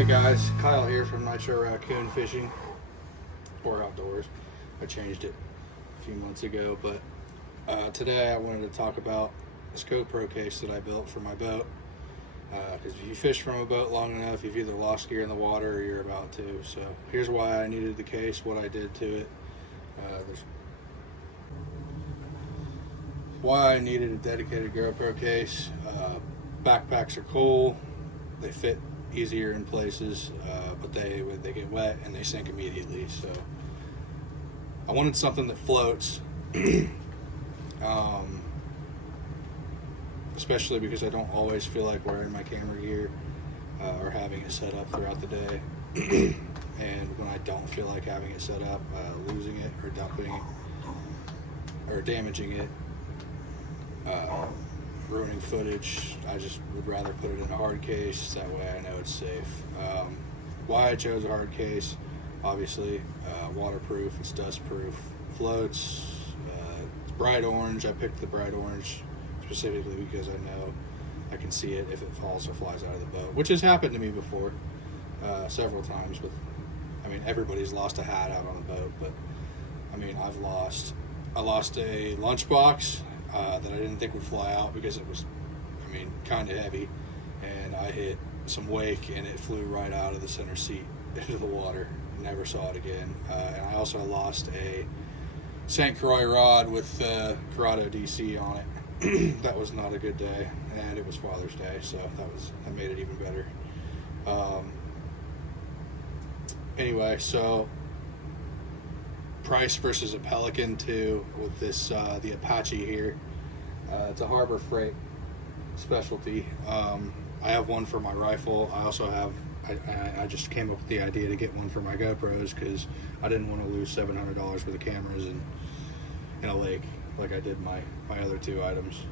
Hey guys, Kyle here from Nitro Raccoon Fishing or Outdoors. I changed it a few months ago, but today I wanted to talk about this GoPro case that I built for my boat. Because if you fish from a boat long enough, you've either lost gear in the water or you're about to. So here's why I needed the case, what I did to it. Why I needed a dedicated GoPro case. Backpacks are cool. They fit easier in places, but they get wet and they sink immediately. So I wanted something that floats, especially because I don't always feel like wearing my camera gear or having it set up throughout the day. And when I don't feel like having it set up, losing it or dumping it or damaging it, ruining footage, I just would rather put it in a hard case. That way I know it's safe. Why I chose a hard case, obviously, waterproof, it's dustproof, floats, it's bright orange. I picked the bright orange specifically because I know I can see it if it falls or flies out of the boat, which has happened to me before, several times. But I mean, everybody's lost a hat out on a boat, but I mean, I lost a lunchbox that I didn't think would fly out because it was, I mean, kind of heavy, and I hit some wake and it flew right out of the center seat into the water. Never saw it again. And I also lost a St. Croix rod with Corrado DC on it. That was not a good day, and it was Father's Day, so that made it even better. Anyway, so price versus a Pelican 2 with this the Apache here. It's a Harbor Freight specialty. I have one for my rifle. I also have I just came up with the idea to get one for my GoPros because I didn't want to lose $700 worth of cameras in a lake like I did my other two items.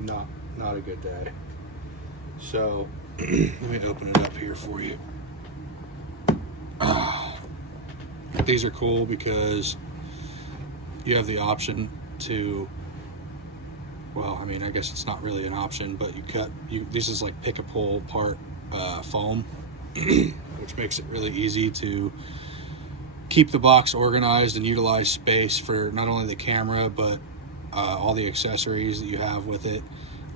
Not a good day. So let me open it up here for you. These are cool because you have the option to, well, I mean, I guess it's not really an option, but this is like pick a pull part foam, which makes it really easy to keep the box organized and utilize space for not only the camera, but all the accessories that you have with it.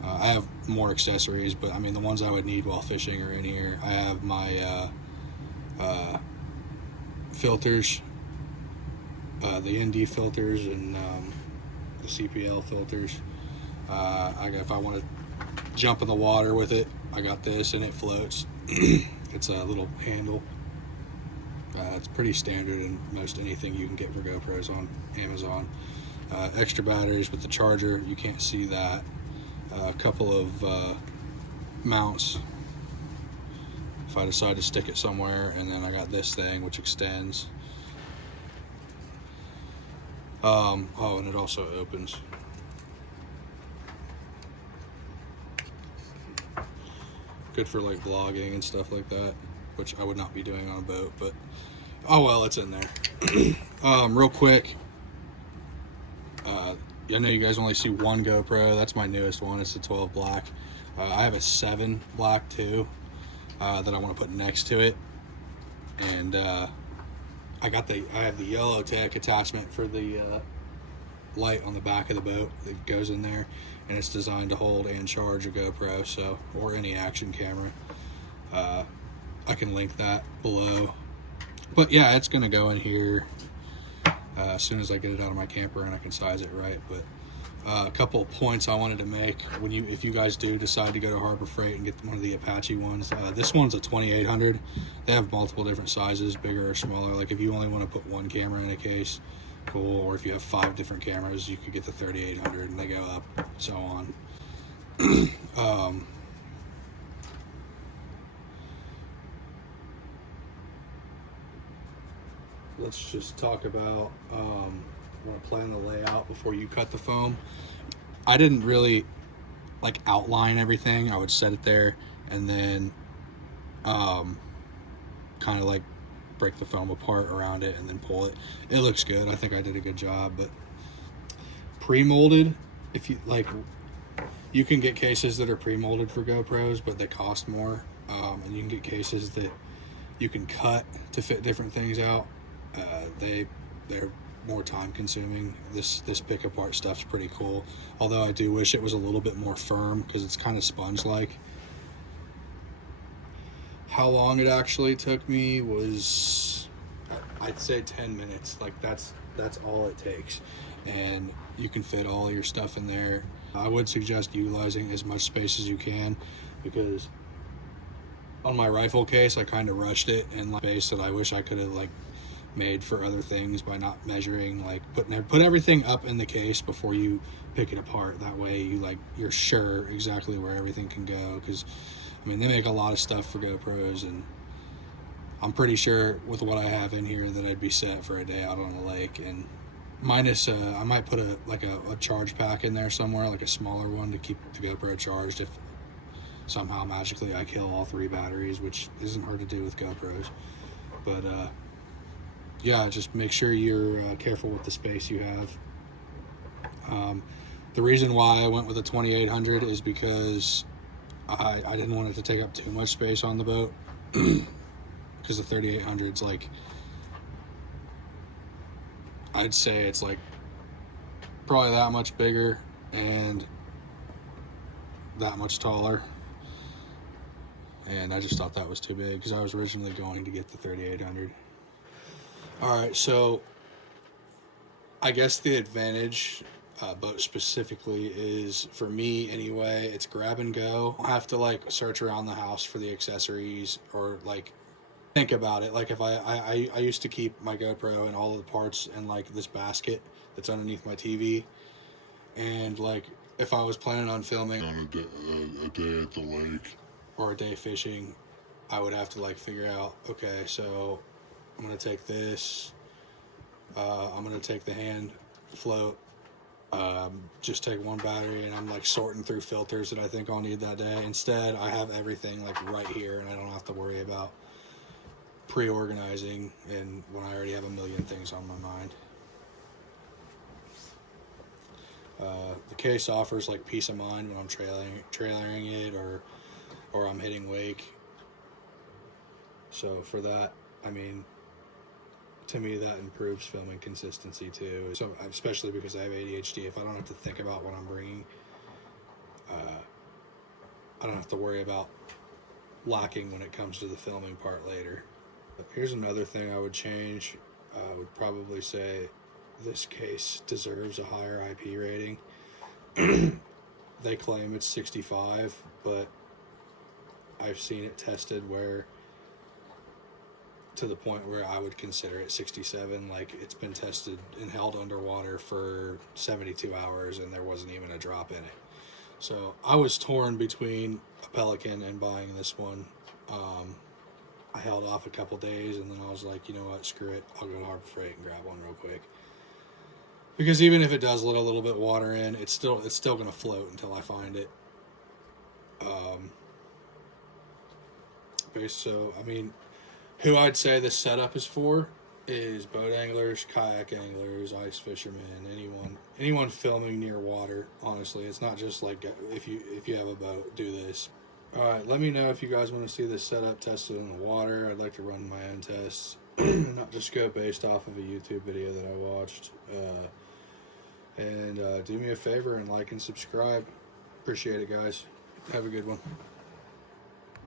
I have more accessories, but I mean, the ones I would need while fishing are in here. I have my filters, the ND filters and the CPL filters. If I want to jump in the water with it, I got this, and it floats. It's a little handle. It's pretty standard in most anything you can get for GoPros on Amazon. Extra batteries with the charger, you can't see that. A couple of mounts if I decide to stick it somewhere, and then I got this thing which extends. Oh, and it also opens. Good for like vlogging and stuff like that, which I would not be doing on a boat, but oh well, it's in there. Real quick, I know you guys only see one GoPro. That's my newest one. It's the 12 black. I have a 7 black too that I want to put next to it, and I have the yellow tech attachment for the light on the back of the boat that goes in there, and it's designed to hold and charge a GoPro, so, or any action camera. I can link that below, but yeah, it's gonna go in here as soon as I get it out of my camper and I can size it right. But a couple of points I wanted to make if you guys do decide to go to Harbor Freight and get one of the Apache ones. This one's a 2800. They have multiple different sizes, bigger or smaller. Like if you only want to put one camera in a case, cool. Or if you have 5 different cameras, you could get the 3800, and they go up, so on. Let's just talk about I want to plan the layout before you cut the foam. I didn't really like outline everything. I would set it there and then kind of like break the foam apart around it and then pull it. It looks good. I think I did a good job. But pre-molded, if you like, you can get cases that are pre-molded for GoPros, but they cost more. and you can get cases that you can cut to fit different things out. They're more time consuming. This pick apart stuff's pretty cool, although I do wish it was a little bit more firm because it's kind of sponge like. How long it actually took me was, I'd say 10 minutes. Like that's all it takes, and you can fit all your stuff in there. I would suggest utilizing as much space as you can, because on my rifle case I kind of rushed it, and like space that I wish I could have like made for other things by not measuring, like put everything up in the case before you pick it apart. That way you're sure exactly where everything can go, because I mean, they make a lot of stuff for GoPros, and I'm pretty sure with what I have in here that I'd be set for a day out on the lake. And minus, I might put a charge pack in there somewhere, like a smaller one to keep the GoPro charged if somehow magically I kill all 3 batteries, which isn't hard to do with GoPros. But yeah, just make sure you're careful with the space you have. The reason why I went with a 2800 is because I didn't want it to take up too much space on the boat, because the 3800's like, I'd say it's like probably that much bigger and that much taller, and I just thought that was too big because I was originally going to get the 3800. Alright, so I guess the advantage boat specifically is, for me anyway, it's grab and go. I don't have to like search around the house for the accessories or like think about it. Like if I used to keep my GoPro and all of the parts in like this basket that's underneath my TV, and like if I was planning on filming on a day at the lake or a day fishing, I would have to like figure out, okay, so I'm gonna take this, I'm gonna take the hand float, just take 1 battery, and I'm like sorting through filters that I think I'll need that day. Instead, I have everything like right here, and I don't have to worry about pre-organizing, and when I already have a million things on my mind. The case offers like peace of mind when I'm trailering it or I'm hitting wake. So for that, I mean, to me that improves filming consistency too. So especially because I have ADHD, if I don't have to think about what I'm bringing, I don't have to worry about lacking when it comes to the filming part later. But here's another thing I would change. I would probably say this case deserves a higher IP rating. They claim it's 65, but I've seen it tested where to the point where I would consider it 67. Like, it's been tested and held underwater for 72 hours and there wasn't even a drop in it. So I was torn between a Pelican and buying this one. I held off a couple days, and then I was like, you know what, screw it, I'll go to Harbor Freight and grab one real quick, because even if it does let a little bit water in, it's still going to float until I find it. So I mean, who I'd say this setup is for is boat anglers, kayak anglers, ice fishermen, anyone filming near water. Honestly, it's not just like if you have a boat, do this. Alright, let me know if you guys want to see this setup tested in the water. I'd like to run my own tests, not just go based off of a YouTube video that I watched. And do me a favor and like and subscribe. Appreciate it, guys. Have a good one.